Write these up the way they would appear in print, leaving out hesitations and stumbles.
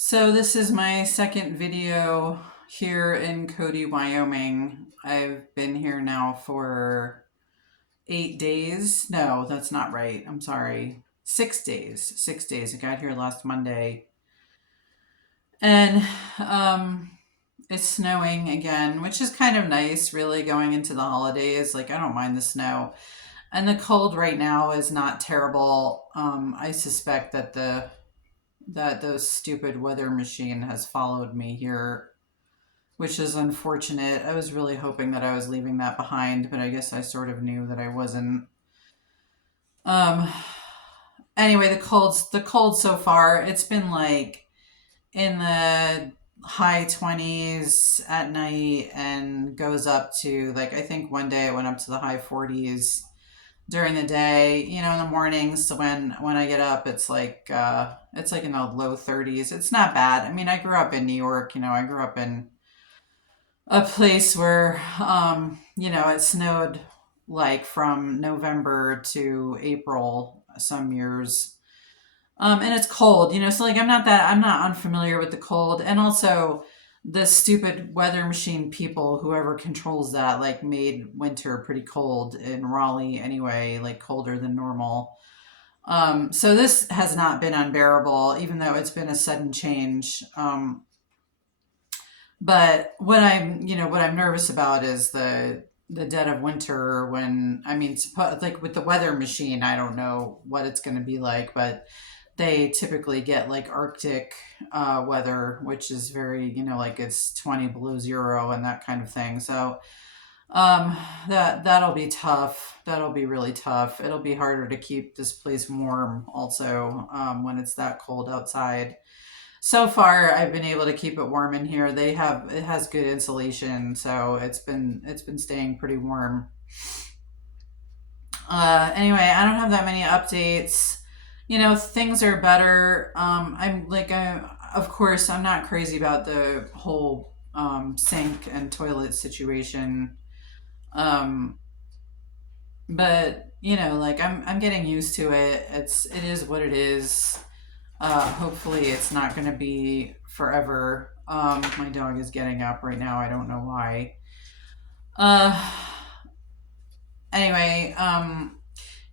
So this is my second video here in Cody, Wyoming. I've been here now for 8 days. No, that's not right. I'm sorry. 6 days. 6 days. I got here last Monday. And it's snowing again, which is kind of nice, really, going into the holidays. Like, I don't mind the snow. And the cold right now is not terrible. I suspect that those stupid weather machine has followed me here, which is unfortunate. I was really hoping that I was leaving that behind, but I guess I sort of knew that I wasn't. Um anyway, the cold so far, it's been like in the high 20s at night and goes up to, like, I think one day it went up to the high 40s during the day. In the mornings, so when I get up, it's like in the low 30s. It's not bad. I mean, I grew up in New York. I grew up in a place where it snowed like from November to April some years. And it's cold, so like I'm not unfamiliar with the cold. And also, the stupid weather machine people, whoever controls that, like, made winter pretty cold in Raleigh anyway, like colder than normal. So this has not been unbearable, even though it's been a sudden change. But what I'm nervous about is the dead of winter, when, I mean, like, with the weather machine, I don't know what it's going to be like, but they typically get like Arctic weather, which is very, like, it's 20 below zero and that kind of thing. So um, that'll be tough. That'll be really tough. It'll be harder to keep this place warm also, when it's that cold outside. So far, I've been able to keep it warm in here. It has good insulation, so it's been staying pretty warm. Anyway, I don't have that many updates. Things are better. Of course, I'm not crazy about the whole sink and toilet situation. Um, but like, I'm getting used to it. It is what it is. Hopefully, it's not going to be forever. My dog is getting up right now. I don't know why. Uh, anyway,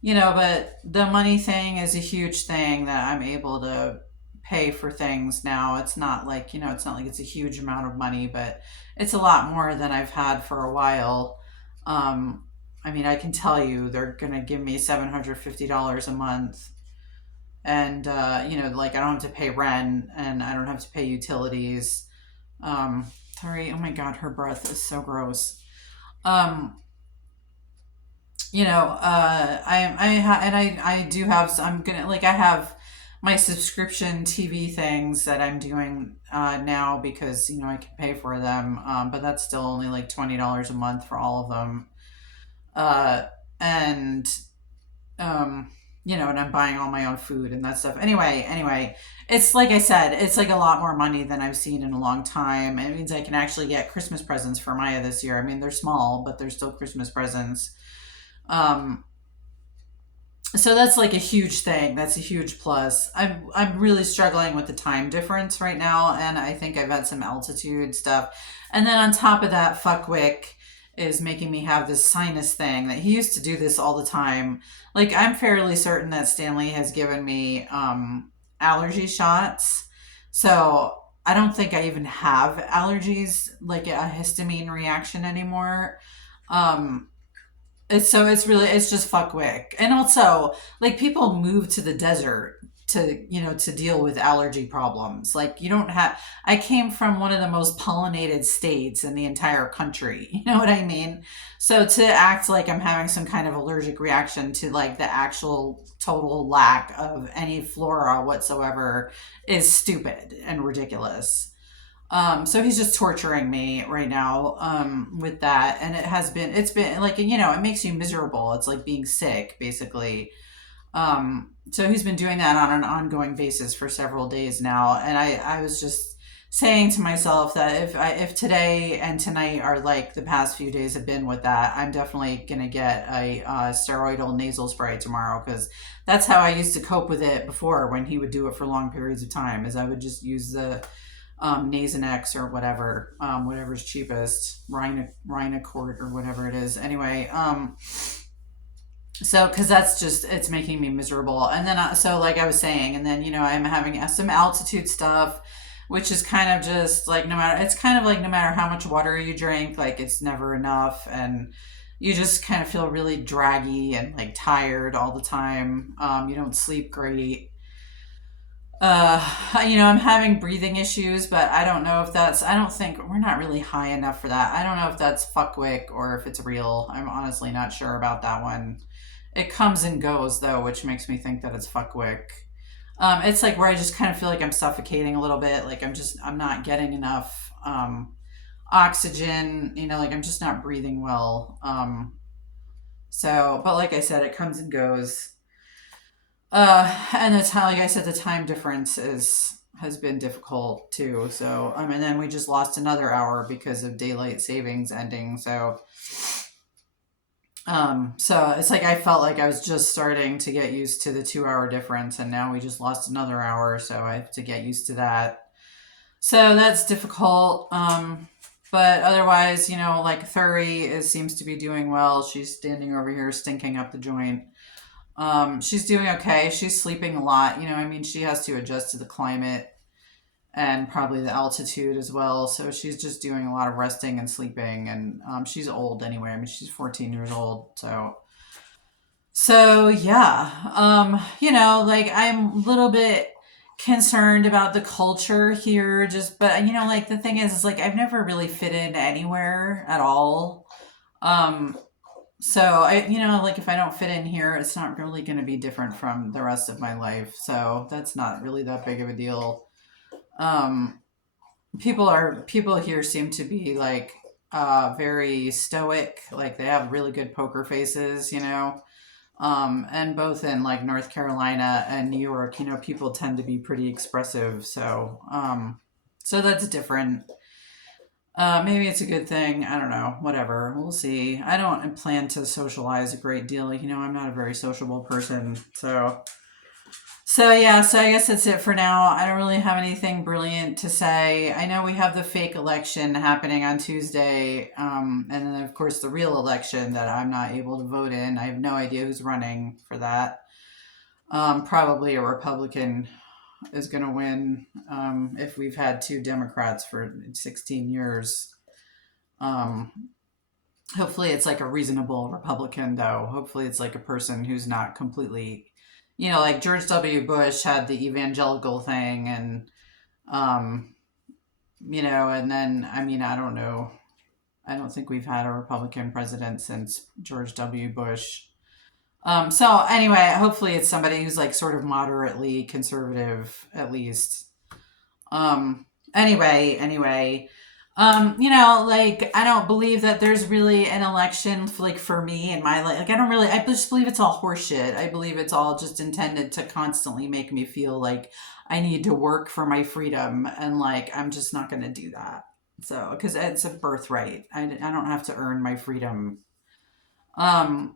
but the money thing is a huge thing, that I'm able to pay for things now. It's not like it's a huge amount of money, but it's a lot more than I've had for a while. I mean, I can tell you they're gonna give me $750 a month, and like, I don't have to pay rent, and I don't have to pay utilities. Um, Sorry, oh my god, her breath is so gross. Um, and I do have, I'm gonna, like, I have my subscription TV things that I'm doing now, because I can pay for them, but that's still only like $20 a month for all of them. uh and and I'm buying all my own food and that stuff. Anyway, it's like I said, it's like a lot more money than I've seen in a long time. It means I can actually get Christmas presents for Maya this year. I mean, they're small, but they're still Christmas presents. um so that's like a huge thing. That's a huge plus. I'm really struggling with the time difference right now, and I think I've had some altitude stuff. And then on top of that, Fuckwick is making me have this sinus thing that he used to do this all the time. Like, I'm fairly certain that Stanley has given me allergy shots. So I don't think I even have allergies, like a histamine reaction anymore. Um, it's just fuckwick. And also, like, people move to the desert to deal with allergy problems. Like, you don't have I came from one of the most pollinated states in the entire country. You know what I mean? So to act like I'm having some kind of allergic reaction to, like, the actual total lack of any flora whatsoever is stupid and ridiculous. So he's just torturing me right now, with that. And it's been like, it makes you miserable. It's like being sick, basically. So he's been doing that on an ongoing basis for several days now. And I was just saying to myself that if today and tonight are like the past few days have been with that, I'm definitely gonna get a steroidal nasal spray tomorrow, because that's how I used to cope with it before when he would do it for long periods of time. Is I would just use the Nasonex or whatever, whatever's cheapest, Rhinocort or whatever it is. Anyway, so because that's just, it's making me miserable. And then so like I was saying, and then I'm having some altitude stuff, which is kind of just like, no matter, it's kind of like no matter how much water you drink, like it's never enough, and you just kind of feel really draggy and like tired all the time. You don't sleep great. I'm having breathing issues, but I don't know if that's, I don't think we're not really high enough for that. I don't know if that's fuckwick or if it's real. I'm honestly not sure about that one. It comes and goes though, which makes me think that it's fuckwick. It's like where I just kind of feel like I'm suffocating a little bit. Like I'm not getting enough oxygen. Like I'm just not breathing well. But like I said, it comes and goes. And the time, like I said, the time difference has been difficult too. So, and then we just lost another hour because of daylight savings ending. So it's like I felt like I was just starting to get used to the 2 hour difference, and now we just lost another hour, so I have to get used to that. So that's difficult. But otherwise, like Thuri seems to be doing well. She's standing over here stinking up the joint. She's doing okay. She's sleeping a lot. I mean, she has to adjust to the climate and probably the altitude as well. So she's just doing a lot of resting and sleeping. And she's old anyway. I mean, she's 14 years old. So yeah. Like I'm a little bit concerned about the culture here. But like the thing is like I've never really fit in anywhere at all. So like if I don't fit in here, it's not really going to be different from the rest of my life. So that's not really that big of a deal. Um, people here seem to be like very stoic. Like they have really good poker faces. And both in like North Carolina and New York, people tend to be pretty expressive. So that's different. Maybe it's a good thing. I don't know. Whatever. We'll see. I don't plan to socialize a great deal. I'm not a very sociable person. So yeah. So I guess that's it for now. I don't really have anything brilliant to say. I know we have the fake election happening on Tuesday, and then of course the real election that I'm not able to vote in. I have no idea who's running for that. Probably a Republican is going to win, if we've had two Democrats for 16 years. Um, Hopefully, it's like a reasonable Republican, though. Hopefully, it's like a person who's not completely, like George W. Bush had the evangelical thing, um, and then, I mean, I don't know. I don't think we've had a Republican president since George W. Bush. So anyway, hopefully it's somebody who's like sort of moderately conservative, at least. Um, anyway, like I don't believe that there's really an election like for me in my life. Like I don't really, I just believe it's all horseshit. I believe it's all just intended to constantly make me feel like I need to work for my freedom, and like I'm just not going to do that. So, because it's a birthright. I don't have to earn my freedom. Um,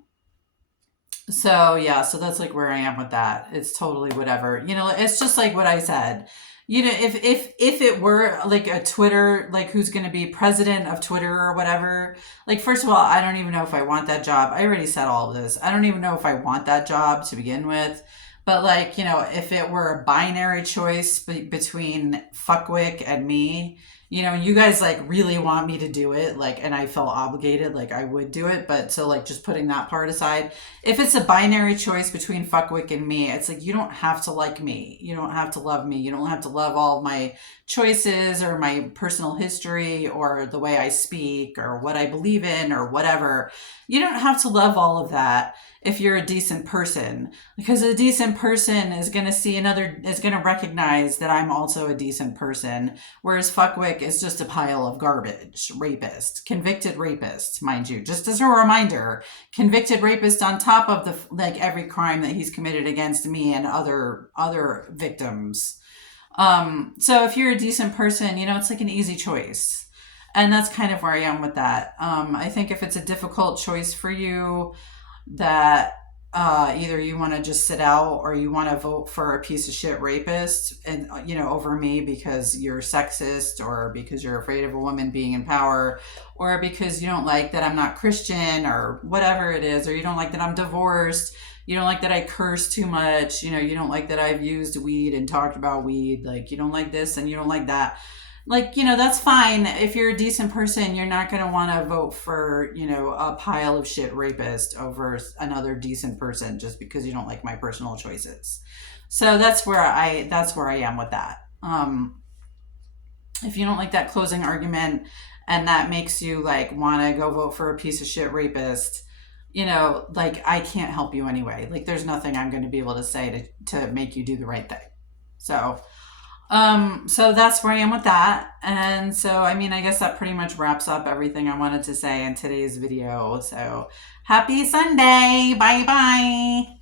so yeah, so that's like where I am with that. It's totally whatever. It's just like what I said. If it were like a Twitter, like who's going to be president of Twitter or whatever, like first of all, I don't even know if I want that job. I already said all of this. I don't even know if I want that job to begin with. But like, if it were a binary choice between Fuckwick and me, you guys like really want me to do it, like, and I felt obligated, like I would do it. But so like just putting that part aside, if it's a binary choice between Fuckwick and me, it's like you don't have to like me, you don't have to love me, you don't have to love all of my choices or my personal history or the way I speak or what I believe in or whatever. You don't have to love all of that if you're a decent person, because a decent person is going to is going to recognize that I'm also a decent person, whereas Fuckwick is just a pile of garbage. Convicted rapist, mind you, just as a reminder, convicted rapist on top of like every crime that he's committed against me and other victims. So if you're a decent person, it's like an easy choice. And that's kind of where I am with that. I think if it's a difficult choice for you, that either you want to just sit out or you want to vote for a piece of shit rapist and over me because you're sexist or because you're afraid of a woman being in power or because you don't like that I'm not Christian or whatever it is, or you don't like that I'm divorced, you don't like that I curse too much, you don't like that I've used weed and talked about weed, like you don't like this and you don't like that, like that's fine. If you're a decent person, you're not going to want to vote for a pile of shit rapist over another decent person just because you don't like my personal choices. So that's where I am with that. If you don't like that closing argument and that makes you like want to go vote for a piece of shit rapist, like I can't help you anyway. Like there's nothing I'm going to be able to say to make you do the right thing. So that's where I am with that. And so, I mean, I guess that pretty much wraps up everything I wanted to say in today's video. So happy Sunday. Bye bye.